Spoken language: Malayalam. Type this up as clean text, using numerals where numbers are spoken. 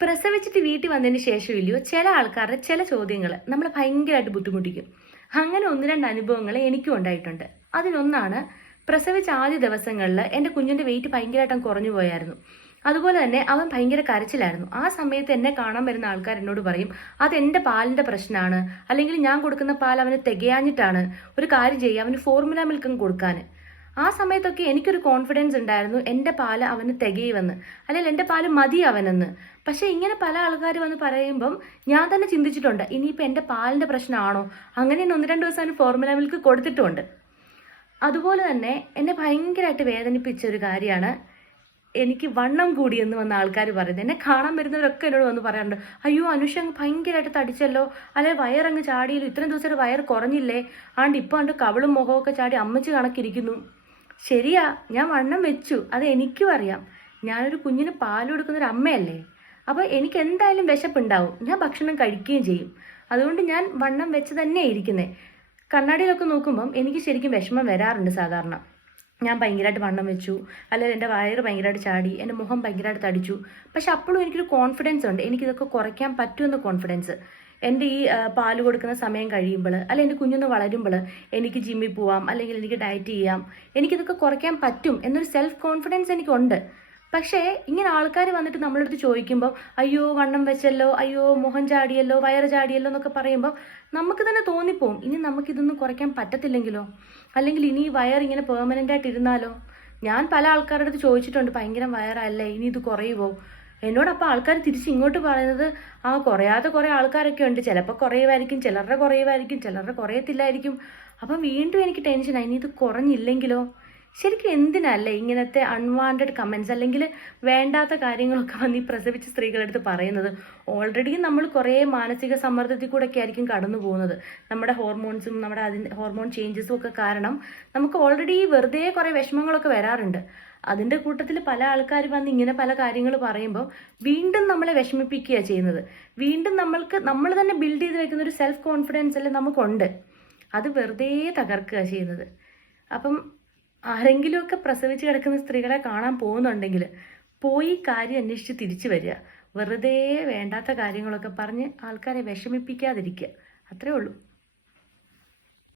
പ്രസവിച്ചിട്ട് വീട്ടിൽ വന്നതിന് ശേഷം ഇല്ലയോ ചില ആൾക്കാരുടെ ചില ചോദ്യങ്ങൾ നമ്മളെ ഭയങ്കരമായിട്ട് ബുദ്ധിമുട്ടിക്കും. അങ്ങനെ ഒന്ന് രണ്ട് അനുഭവങ്ങൾ എനിക്കും ഉണ്ടായിട്ടുണ്ട്. അതിലൊന്നാണ് പ്രസവിച്ച ആദ്യ ദിവസങ്ങളിൽ എൻ്റെ കുഞ്ഞിൻ്റെ വെയിറ്റ് ഭയങ്കരമായിട്ടും കുറഞ്ഞു പോയായിരുന്നു. അതുപോലെ തന്നെ അവൻ ഭയങ്കര കരച്ചിലായിരുന്നു. ആ സമയത്ത് എന്നെ കാണാൻ വരുന്ന ആൾക്കാർ എന്നോട് പറയും അതെൻ്റെ പാലിൻ്റെ പ്രശ്നമാണ്, അല്ലെങ്കിൽ ഞാൻ കൊടുക്കുന്ന പാൽ അവന് തികയാഞ്ഞിട്ടാണ്, ഒരു കാര്യം ചെയ്യുക അവന് ഫോർമുല മിൽക്കും കൊടുക്കാൻ. ആ സമയത്തൊക്കെ എനിക്കൊരു കോൺഫിഡൻസ് ഉണ്ടായിരുന്നു എൻ്റെ പാല് അവന് തികയുമെന്ന്, അല്ലെങ്കിൽ എൻ്റെ പാല് മതി അവനെന്ന്. പക്ഷെ ഇങ്ങനെ പല ആൾക്കാർ വന്ന് പറയുമ്പം ഞാൻ തന്നെ ചിന്തിച്ചിട്ടുണ്ട് ഇനിയിപ്പോൾ എൻ്റെ പാലിൻ്റെ പ്രശ്നമാണോ. അങ്ങനെ ഒന്ന് രണ്ട് ദിവസം അവന് ഫോർമുല മിൽക്ക് കൊടുത്തിട്ടുമുണ്ട്. അതുപോലെ തന്നെ എന്നെ ഭയങ്കരമായിട്ട് വേദനിപ്പിച്ച ഒരു കാര്യമാണ് എനിക്ക് വണ്ണം കൂടിയെന്ന് വന്ന ആൾക്കാർ പറയുന്നത്. എന്നെ കാണാൻ വരുന്നവരൊക്കെ എന്നോട് വന്ന് പറയാറുണ്ട്, അയ്യോ അനുഷ അങ്ങ് ഭയങ്കരമായിട്ട് തടിച്ചല്ലോ, അല്ലെ വയറങ്ങ് ചാടിയല്ലോ, ഇത്രയും ദിവസം വയർ കുറഞ്ഞില്ലേ, ആണ്ട് ഇപ്പം ആണ്ട് കവിളും മുഖമൊക്കെ ചാടി അമ്മച്ച് കണക്കിരിക്കുന്നു. ശരിയാ, ഞാൻ വണ്ണം വെച്ചു, അത് എനിക്കും അറിയാം. ഞാനൊരു കുഞ്ഞിന് പാൽ കൊടുക്കുന്നൊരു അമ്മയല്ലേ, അപ്പോൾ എനിക്ക് എന്തായാലും വിശപ്പുണ്ടാവും, ഞാൻ ഭക്ഷണം കഴിക്കുകയും ചെയ്യും. അതുകൊണ്ട് ഞാൻ വണ്ണം വെച്ച് തന്നെയാണ് ഇരിക്കുന്നത്. കണ്ണാടിയിലൊക്കെ നോക്കുമ്പം എനിക്ക് ശരിക്കും വിഷമം വരാറുണ്ട് സാധാരണ. ഞാൻ ഭയങ്കരമായിട്ട് വണ്ണം വെച്ചു, അല്ലെങ്കിൽ എൻ്റെ വയറ് ഭയങ്കരമായിട്ട് ചാടി, എൻ്റെ മുഖം ഭയങ്കരമായിട്ട് തടിച്ചു. പക്ഷെ അപ്പോഴും എനിക്കൊരു കോൺഫിഡൻസ് ഉണ്ട്, എനിക്കിതൊക്കെ കുറയ്ക്കാൻ പറ്റുമെന്ന കോൺഫിഡൻസ്. എൻ്റെ ഈ പാല് കൊടുക്കുന്ന സമയം കഴിയുമ്പോൾ, അല്ലെങ്കിൽ എൻ്റെ കുഞ്ഞൊന്ന് വളരുമ്പോൾ എനിക്ക് ജിമ്മിൽ പോവാം, അല്ലെങ്കിൽ എനിക്ക് ഡയറ്റ് ചെയ്യാം, എനിക്കിതൊക്കെ കുറയ്ക്കാൻ പറ്റും എന്നൊരു സെൽഫ് കോൺഫിഡൻസ് എനിക്കുണ്ട്. പക്ഷേ ഇങ്ങനെ ആൾക്കാർ വന്നിട്ട് നമ്മളടുത്ത് ചോദിക്കുമ്പോൾ അയ്യോ വണ്ണം വെച്ചല്ലോ, അയ്യോ മുഖം ചാടിയല്ലോ, വയറ് ചാടിയല്ലോ എന്നൊക്കെ പറയുമ്പോൾ നമുക്ക് തന്നെ തോന്നിപ്പോവും ഇനി നമുക്കിതൊന്നും കുറയ്ക്കാൻ പറ്റത്തില്ലെങ്കിലോ, അല്ലെങ്കിൽ ഇനി ഈ വയർ ഇങ്ങനെ പെർമനൻ്റ് ആയിട്ട് ഇരുന്നാലോ. ഞാൻ പല ആൾക്കാരുടെ അടുത്ത് ചോദിച്ചിട്ടുണ്ട് ഭയങ്കര വയറല്ലേ ഇനി ഇത് കുറയുമോ. എന്നോടപ്പോൾ ആൾക്കാർ തിരിച്ച് ഇങ്ങോട്ട് പറയുന്നത് കുറയാതെ കുറേ ആൾക്കാരൊക്കെ ഉണ്ട്, ചിലപ്പോൾ കുറയുമായിരിക്കും, ചിലരുടെ കുറയുമായിരിക്കും, ചിലരുടെ കുറയത്തില്ലായിരിക്കും. അപ്പം വീണ്ടും എനിക്ക് ടെൻഷനായി ഇനി ഇത് കുറഞ്ഞില്ലെങ്കിലോ. ശരിക്കും എന്തിനല്ലേ ഇങ്ങനത്തെ അൺവാണ്ടഡ് കമൻസ് അല്ലെങ്കിൽ വേണ്ടാത്ത കാര്യങ്ങളൊക്കെ വന്ന് ഈ പ്രസവിച്ച സ്ത്രീകളെടുത്ത് പറയുന്നത്. ഓൾറെഡി നമ്മൾ കുറേ മാനസിക സമ്മർദ്ദത്തിൽ കൂടെ ഒക്കെ ആയിരിക്കും കടന്നു പോകുന്നത്. നമ്മുടെ ഹോർമോൺസും നമ്മുടെ ഹോർമോൺ ചേഞ്ചസും ഒക്കെ കാരണം നമുക്ക് ഓൾറെഡി വെറുതെ കുറേ വിഷമങ്ങളൊക്കെ വരാറുണ്ട്. അതിൻ്റെ കൂട്ടത്തിൽ പല ആൾക്കാർ വന്ന് ഇങ്ങനെ പല കാര്യങ്ങൾ പറയുമ്പോൾ വീണ്ടും നമ്മളെ വിഷമിപ്പിക്കുകയാണ് ചെയ്യുന്നത്. വീണ്ടും നമ്മൾ തന്നെ ബിൽഡ് ചെയ്ത് വെക്കുന്ന ഒരു സെൽഫ് കോൺഫിഡൻസ് അല്ലേ നമുക്കുണ്ട്, അത് വെറുതെ തകർക്കുക ചെയ്യുന്നത്. അപ്പം ആരെങ്കിലുമൊക്കെ പ്രസവിച്ച് കിടക്കുന്ന സ്ത്രീകളെ കാണാൻ പോകുന്നുണ്ടെങ്കിൽ പോയി കാര്യം അന്വേഷിച്ച് തിരിച്ചു വരിക. വെറുതെ വേണ്ടാത്ത കാര്യങ്ങളൊക്കെ പറഞ്ഞ് ആൾക്കാരെ വിഷമിപ്പിക്കാതിരിക്കുക. അത്രേ ഉള്ളൂ.